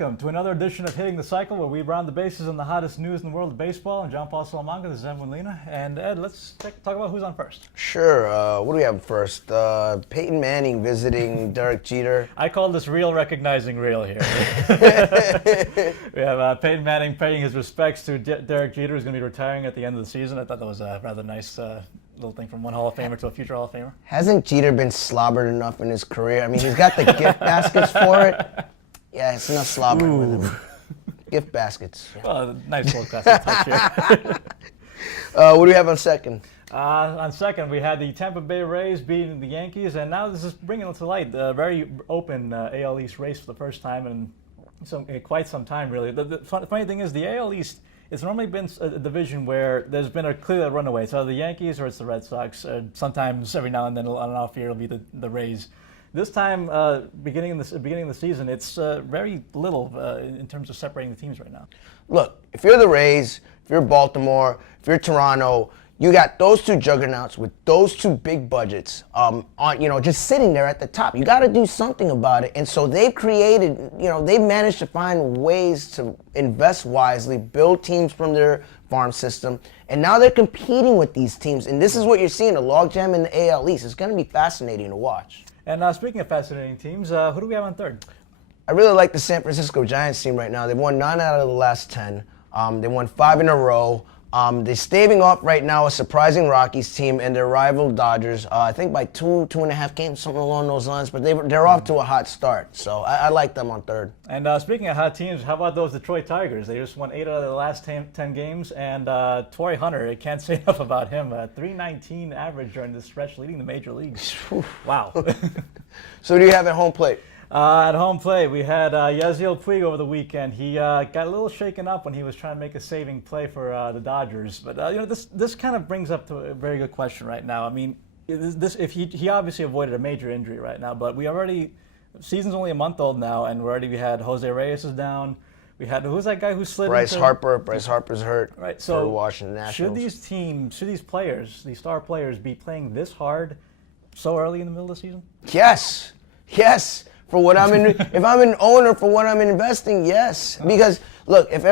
welcome to another edition of Hitting the Cycle, where we round the bases on the hottest news in the world of baseball. I'm John Paul Salamanca, this is Edwin Lena. And Ed, let's talk about who's on first. Sure. What do we have first? Peyton Manning visiting Derek Jeter. I call this real recognizing real here. We have Peyton Manning paying his respects to Derek Jeter, who's going to be retiring at the end of the season. I thought that was a rather nice little thing from one Hall of Famer to a future Hall of Famer. Hasn't Jeter been slobbered enough in his career? I mean, he's got the gift baskets for it. Yeah, it's enough slobbering with him. Gift baskets. Yeah. Well, nice little classic touch here. What do we have on second? On second, we had the Tampa Bay Rays beating the Yankees, and now this is bringing to light a very open AL East race for the first time in quite some time, really. The funny thing is, the AL East, it's normally been a division where there's been a clear runaway. It's either the Yankees or it's the Red Sox. Sometimes, every now and then, on an off year, it'll be the Rays. This time, beginning of the season, it's very little in terms of separating the teams right now. Look, if you're the Rays, if you're Baltimore, if you're Toronto, you got those two juggernauts with those two big budgets just sitting there at the top. You got to do something about it. And so they've created, they've managed to find ways to invest wisely, build teams from their farm system, and now they're competing with these teams. And this is what you're seeing, a logjam in the AL East. It's going to be fascinating to watch. And speaking of fascinating teams, who do we have on third? I really like the San Francisco Giants team right now. They've won 9 out of the last 10. They won 5 in a row. They're staving off right now a surprising Rockies team and their rival Dodgers, I think by 2.5 games, something along those lines. But they're off to a hot start, so I like them on third. And speaking of hot teams, how about those Detroit Tigers? They just won 8 out of the last 10 games, and Torrey Hunter, I can't say enough about him. 3.19 average during this stretch, leading the major leagues. Wow. So who do you have at home plate? At home plate, we had Yasiel Puig over the weekend. He got a little shaken up when he was trying to make a saving play for the Dodgers. But this kind of brings up to a very good question right now. I mean, if he obviously avoided a major injury right now, but season's only a month old now, and we had Jose Reyes is down. We had, who's that guy who slid Bryce Harper. Bryce Harper's hurt. Right. So for Washington Nationals. Should these players, these star players, be playing this hard so early in the middle of the season? Yes. For what if I'm an owner, for what I'm investing, yes. Because look, if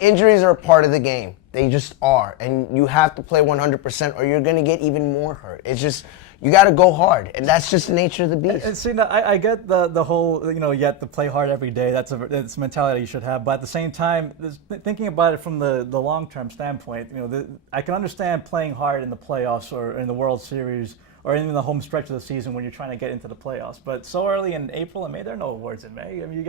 injuries are a part of the game, they just are, and you have to play 100%, or you're going to get even more hurt. It's just, you got to go hard, and that's just the nature of the beast. And see, I get the whole, you have to play hard every day. That's a mentality you should have. But at the same time, thinking about it from the long-term standpoint, I can understand playing hard in the playoffs or in the World Series, or in the home stretch of the season when you're trying to get into the playoffs. But so early in April and May, there are no awards in May. I mean,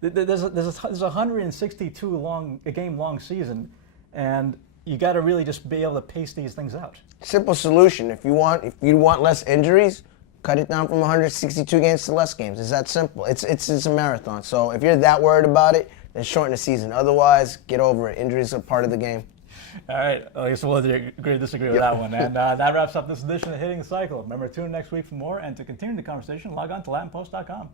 there's a 162 game long season, and you got to really just be able to pace these things out. Simple solution. If you want less injuries, cut it down from 162 games to less games. It's that simple. It's a marathon. So if you're that worried about it, then shorten the season. Otherwise, get over it. Injuries are part of the game. All right, I guess we'll agree to disagree with that one. And that wraps up this edition of Hitting the Cycle. Remember, tune in next week for more, and to continue the conversation, log on to LatinPost.com.